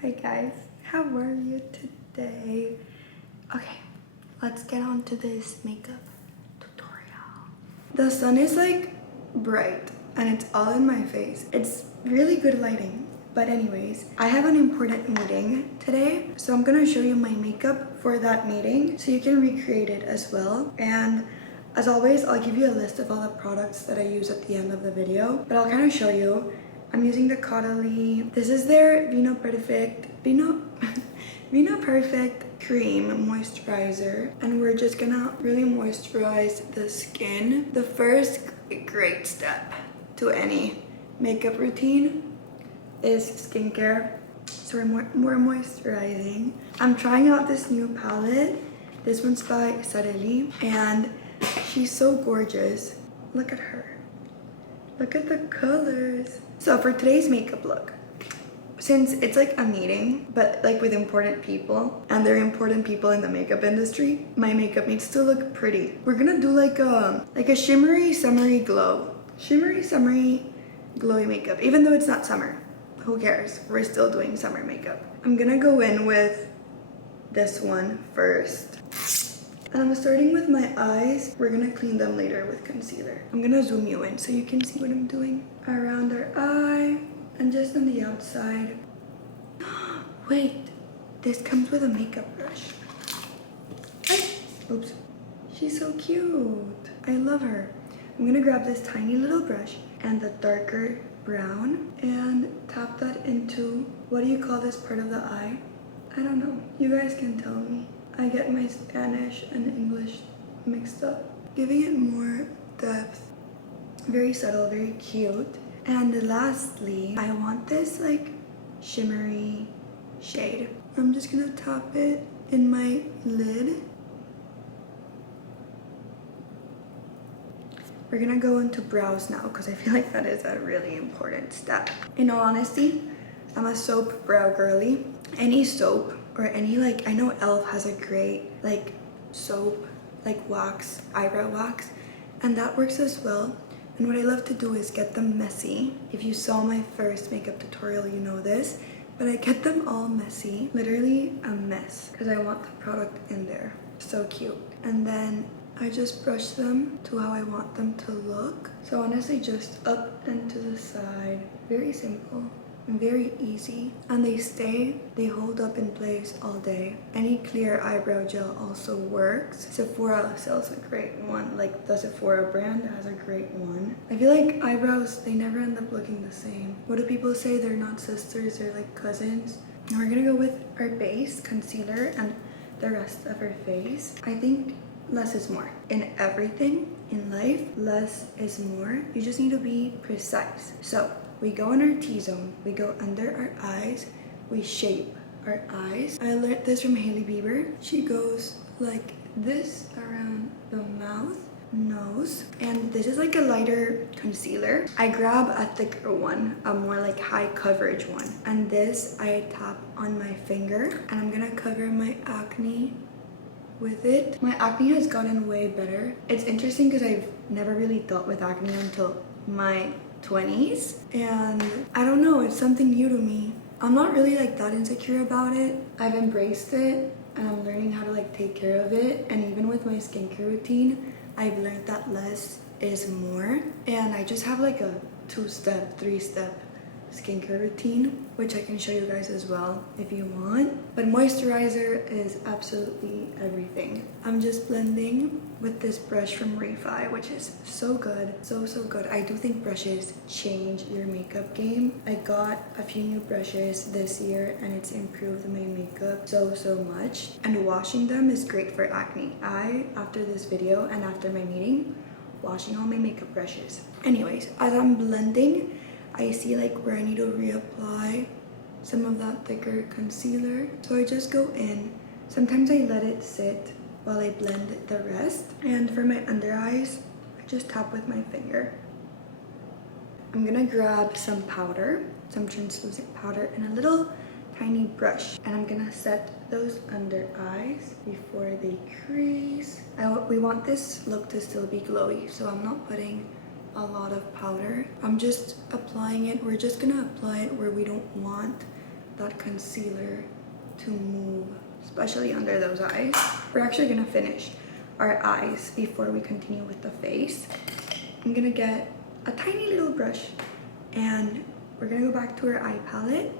Hi guys, how are you today? Okay, let's get on to this makeup tutorial. The sun is like bright and it's all in my face. It's really good lighting. But anyways, I have an important meeting today, so I'm gonna show you my makeup for that meeting so you can recreate it as well. And as always, I'll give you a list of all the products that I use at the end of the video, but I'll kind of show you. I'm using the Caudalie. This is their Vino Perfect Cream Moisturizer, and we're just gonna really moisturize the skin. The first great step to any makeup routine is skincare, so we're moisturizing. I'm trying out this new palette. This one's by Sareli, and she's so gorgeous. Look at her. Look at the colors. So for today's makeup look, since it's like a meeting, but like with important people, and they're important people in the makeup industry, my makeup needs to look pretty. We're gonna do like a shimmery, summery glow. Shimmery, summery, glowy makeup. Even though it's not summer, who cares? We're still doing summer makeup. I'm gonna go in with this one first. And I'm starting with my eyes. We're gonna clean them later with concealer. I'm gonna zoom you in so you can see what I'm doing. Around our eye and just on the outside. Wait, this comes with a makeup brush. Oops. She's so cute. I love her. I'm gonna grab this tiny little brush and the darker brown and tap that into, what do you call this part of the eye? I don't know. You guys can tell me. I get my Spanish and English mixed up. Giving it more depth. Very subtle, very cute. And lastly, I want this like shimmery shade. I'm just gonna tap it in my lid. We're gonna go into brows now because I feel like that is a really important step. In all honesty, I'm a soap brow girly. Any soap or any, like, I know e.l.f. has a great like soap, like wax, eyebrow wax, and that works as well. And what I love to do is get them messy. If you saw my first makeup tutorial, you know this, but I get them all messy, literally a mess, because I want the product in there. So cute. And then I just brush them to how I want them to look. So honestly, just up and to the side. Very simple. Very easy, and they hold up in place all day. Any clear eyebrow gel also works. Sephora sells a great one, like the Sephora brand has a great one. I feel like eyebrows, they never end up looking the same. What do people say? They're not sisters, they're like cousins. And we're gonna go with our base, concealer, and the rest of our face. I think less is more. In everything in life, less is more. You just need to be precise. So we go in our T-zone, we go under our eyes, we shape our eyes. I learned this from Hailey Bieber. She goes like this around the mouth, nose, and this is like a lighter concealer. I grab a thicker one, a more like high coverage one, and this I tap on my finger, and I'm gonna cover my acne with it. My acne has gotten way better. It's interesting because I've never really dealt with acne until my 20s, and I don't know, it's something new to me. I'm not really like that insecure about it. I've embraced it and I'm learning how to like take care of it, and even with my skincare routine, I've learned that less is more, and I just have like a 2-step, 3-step skincare routine, which I can show you guys as well if you want. But moisturizer is absolutely everything. I'm just blending with this brush from Refi, which is so good, so good. I do think brushes change your makeup game. I got a few new brushes this year and it's improved my makeup so much, and washing them is great for acne. After this video and after my meeting, washing all my makeup brushes. Anyways, as I'm blending, I see like where I need to reapply some of that thicker concealer. So I just go in. Sometimes I let it sit while I blend the rest. And for my under eyes, I just tap with my finger. I'm gonna grab some powder, some translucent powder, and a little tiny brush. And I'm gonna set those under eyes before they crease. We want this look to still be glowy, so I'm not putting a lot of powder. I'm just applying it. We're just gonna apply it where we don't want that concealer to move, especially under those eyes. We're actually gonna finish our eyes before we continue with the face. I'm gonna get a tiny little brush and we're gonna go back to our eye palette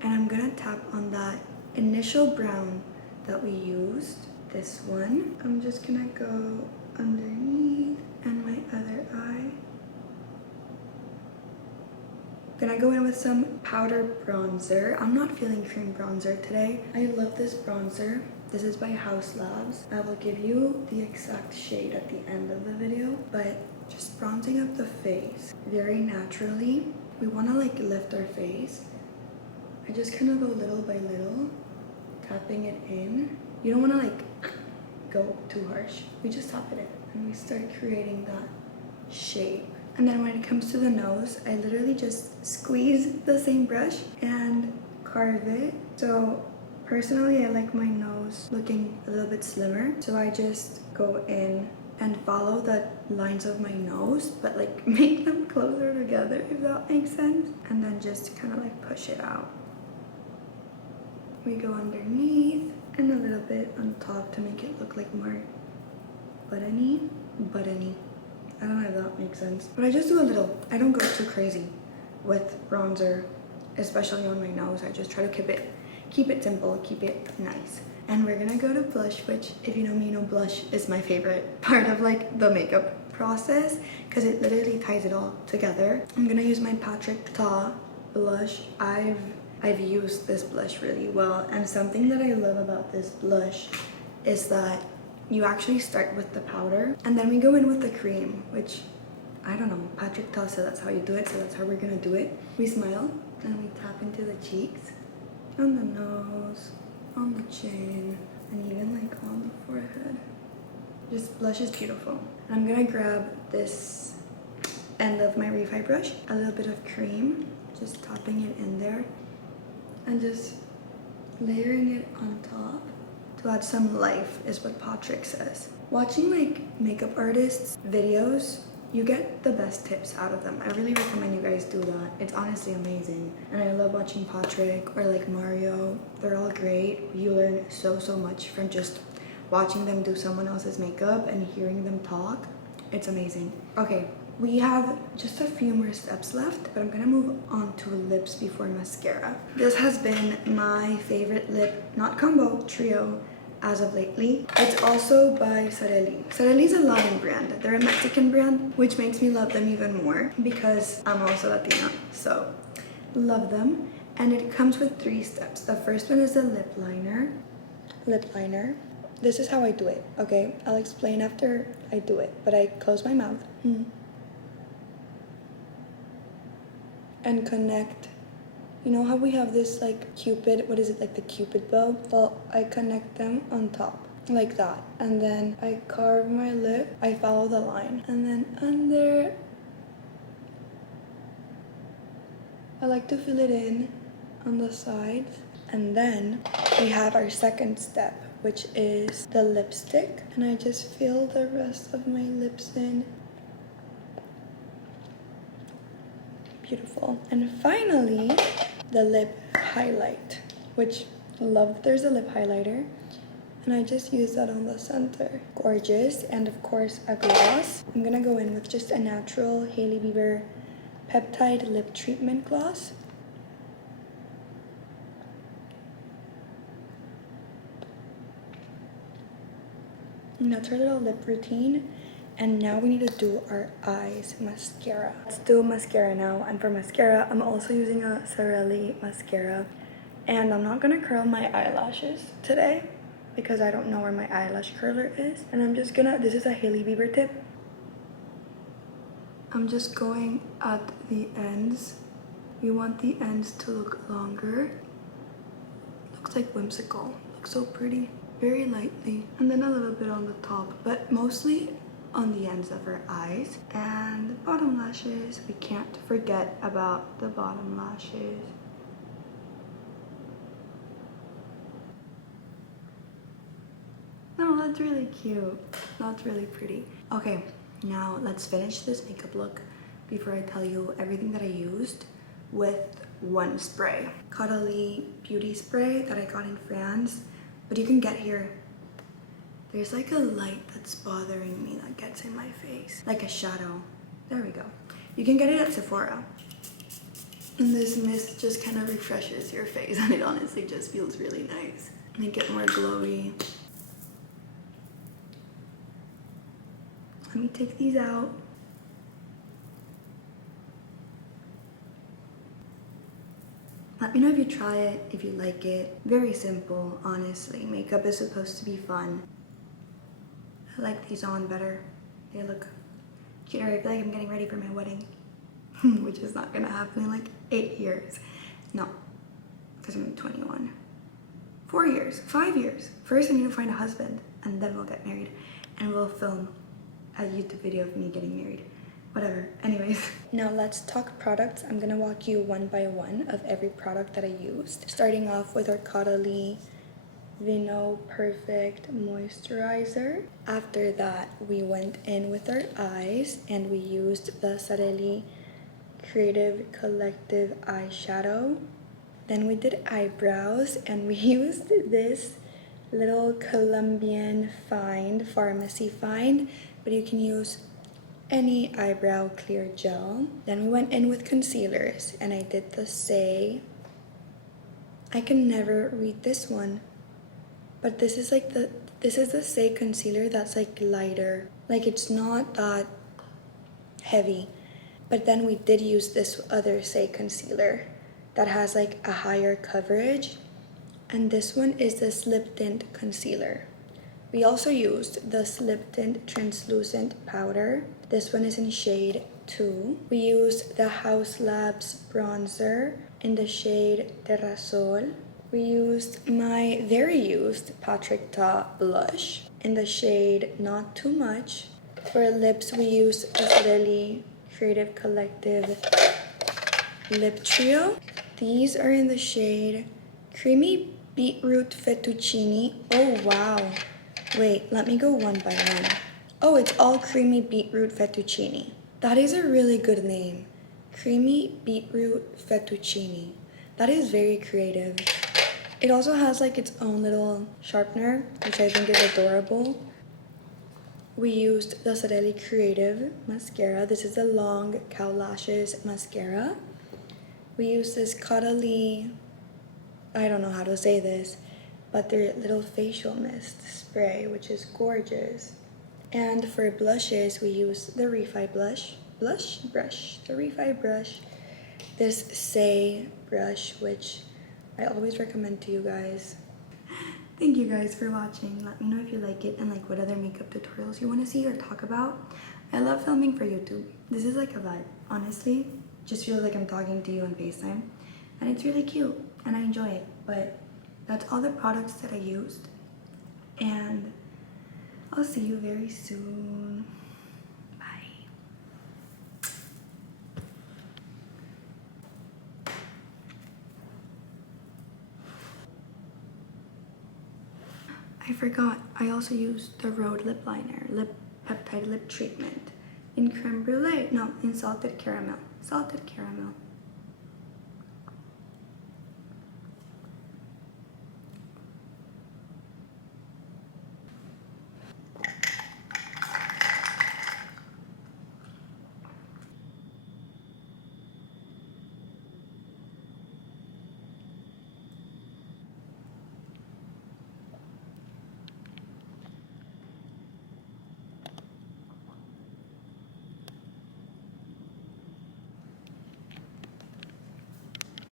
and I'm gonna tap on that initial brown that we used, this one. I'm just gonna go underneath and my other eye. Gonna go in with some powder bronzer. I'm not feeling cream bronzer today. I love this bronzer. This is by House Labs. I will give you the exact shade at the end of the video, but just bronzing up the face very naturally. We want to like lift our face. I just kind of go little by little, tapping it in. You don't want to like go too harsh. We just tap it in and we start creating that shape. And then when it comes to the nose, I literally just squeeze the same brush and carve it. So personally, I like my nose looking a little bit slimmer. So I just go in and follow the lines of my nose, but like make them closer together, if that makes sense. And then just kind of like push it out. We go underneath and a little bit on top to make it look like more buttony. I don't know if that makes sense, but I just do a little. I don't go too crazy with bronzer, especially on my nose. I just try to keep it simple, keep it nice. And we're gonna go to blush, which if you know me, you know blush is my favorite part of like the makeup process because it literally ties it all together. I'm gonna use my Patrick Ta blush. I've used this blush really well, and something that I love about this blush is that you actually start with the powder and then we go in with the cream, which I don't know, Patrick Ta said that's how you do it, so that's how we're gonna do it. We smile and we tap into the cheeks, on the nose, on the chin, and even like on the forehead. Just blush is beautiful. And I'm gonna grab this end of my Refi brush, a little bit of cream, just topping it in there and just layering it on top to add some life, is what Patrick says. Watching like makeup artists videos, you get the best tips out of them. I really recommend you guys do that. It's honestly amazing. And I love watching Patrick or like Mario. They're all great. You learn so much from just watching them do someone else's makeup and hearing them talk. It's amazing. Okay, we have just a few more steps left, but I'm gonna move on to lips before mascara. This has been my favorite lip, not combo, trio as of lately. It's also by Sareli. Sareli's a Latin brand. They're a Mexican brand, which makes me love them even more because I'm also Latina, so love them. And it comes with 3 steps. The first one is a lip liner. This is how I do it, okay? I'll explain after I do it, but I close my mouth and connect. You know how we have this like cupid, what is it, like the cupid bow? Well, I connect them on top like that, and then I carve my lip. I follow the line, and then under I like to fill it in on the sides. And then we have our second step, which is the lipstick, and I just fill the rest of my lips in. Beautiful. And finally, the lip highlight, which love, there's a lip highlighter, and I just use that on the center. Gorgeous. And of course a gloss. I'm gonna go in with just a natural Hailey Bieber peptide lip treatment gloss. And that's our little lip routine. And now we need to do our eyes, mascara. Let's do mascara now. And for mascara, I'm also using a Sareli mascara. And I'm not gonna curl my eyelashes today because I don't know where my eyelash curler is. And I'm just gonna, this is a Hailey Bieber tip. I'm just going at the ends. We want the ends to look longer. Looks like whimsical, looks so pretty. Very lightly, and then a little bit on the top, but mostly on the ends of her eyes. And the bottom lashes, we can't forget about the bottom lashes. No, that's really cute. That's really pretty. Okay, now let's finish this makeup look before I tell you everything that I used with one spray. Caudalie beauty spray that I got in France, but you can get here. There's like a light that's bothering me that gets in my face, like a shadow. There we go. You can get it at Sephora. And this mist just kind of refreshes your face, and it honestly just feels really nice. Make it more glowy. Let me take these out. Let me know if you try it, if you like it. Very simple, honestly. Makeup is supposed to be fun. I like these on better. They look cuter. I feel like I'm getting ready for my wedding, which is not gonna happen in like 8 years. No, because I'm 21. 4 years, 5 years. First I need to find a husband, and then we'll get married, and we'll film a YouTube video of me getting married. Whatever, anyways. Now let's talk products. I'm gonna walk you one by one of every product that I used. Starting off with our Caudalie Vino Perfect Moisturizer. After that, we went in with our eyes and we used the Sareli Creative Collective eyeshadow. Then we did eyebrows and we used this little Colombian find, pharmacy find, but you can use any eyebrow clear gel. Then we went in with concealers and I did the Say. I can never read this one, but this is like this is the Say concealer that's like lighter. Like it's not that heavy. But then we did use this other Say concealer that has like a higher coverage. And this one is the Slip Tint concealer. We also used the Slip Tint translucent powder. This one is in shade 2. We used the House Labs bronzer in the shade Terrasol. We used my very used Patrick Ta blush in the shade Not Too Much. For lips, we used the Sareli Creative Collective Lip Trio. These are in the shade Creamy Beetroot Fettuccine. Oh wow. Wait, let me go one by one. Oh, it's all Creamy Beetroot Fettuccine. That is a really good name. Creamy Beetroot Fettuccine. That is very creative. It also has like its own little sharpener, which I think is adorable. We used the Sareli Creative Mascara. This is the Long Cow Lashes Mascara. We used this Caudalie, I don't know how to say this, but their little facial mist spray, which is gorgeous. And for blushes, we use the Refi the Refi brush. This Say brush, which I always recommend to you guys. Thank you guys for watching. Let me know if you like it and like what other makeup tutorials you want to see or talk about. I love filming for YouTube. This is like a vibe, honestly. Just feels like I'm talking to you on FaceTime. And it's really cute and I enjoy it. But that's all the products that I used. And I'll see you very soon. Bye. I forgot, I also used the Rhode lip liner, lip peptide lip treatment in creme brulee, no, in salted caramel.